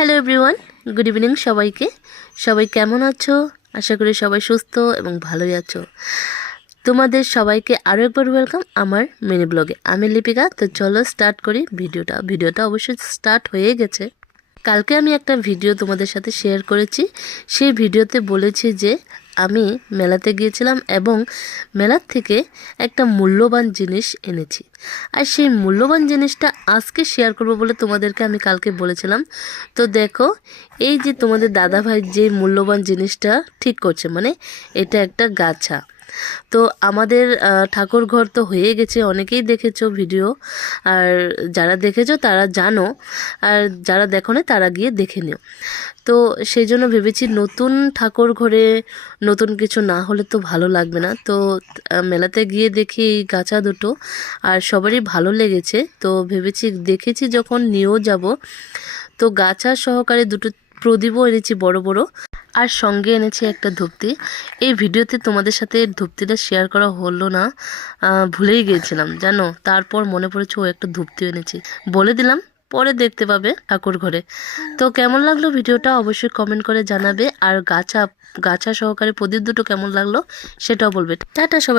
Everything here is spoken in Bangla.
হ্যালো এভরিওয়ান, গুড ইভিনিং সবাইকে। সবাই কেমন আছো? আশা করি সবাই সুস্থ এবং ভালোই আছো। তোমাদের সবাইকে আরও একবার ওয়েলকাম আমার মিনি ব্লগে। আমি লিপিকা। তো চলো স্টার্ট করি ভিডিওটা অবশ্যই স্টার্ট হয়ে গেছে। কালকে আমি একটা ভিডিও তোমাদের সাথে শেয়ার করেছি। সেই ভিডিওতে বলেছি যে আমি মেলাতে গিয়েছিলাম এবং মেলার থেকে একটা মূল্যবান জিনিস এনেছি। আর সেই মূল্যবান জিনিসটা আজকে শেয়ার করব বলে তোমাদেরকে আমি কালকে বলেছিলাম। তো দেখো, এই যে তোমাদের দাদাভাই যে মূল্যবান জিনিসটা ঠিক করছে, মানে এটা একটা গাছা। তো আমাদের ঠাকুর ঘর তো হয়ে গেছে, অনেকেই দেখেছো ভিডিও, আর যারা দেখেছো তারা জানো, আর যারা দেখো না তারা গিয়ে দেখে নিও। তো সেই জন্য ভেবেছি নতুন ঠাকুর ঘরে নতুন কিছু না হলে তো ভালো লাগবে না। তো মেলাতে গিয়ে দেখি এই গাছা দুটো, আর সবারই ভালো লেগেছে। তো ভেবেছি দেখেছি যখন নিয়েও যাব। তো গাছা সহকারে দুটো প্রদীপও এনেছি বড় বড়, আর সঙ্গে এনেছি একটা ধূপতি। এই ভিডিওতে তোমাদের সাথে ধূপতিটা শেয়ার করা হলো না, ভুলেই গিয়েছিলাম জানো। তারপর মনে পড়েছে ও একটা ধূপতি এনেছি, বলে দিলাম, পরে দেখতে পাবে ঠাকুর ঘরে। তো কেমন লাগলো ভিডিওটা অবশ্যই কমেন্ট করে জানাবে, আর গাছা সহকারে প্রদীপ দুটো কেমন লাগলো সেটাও বলবে। টাটা সবাই।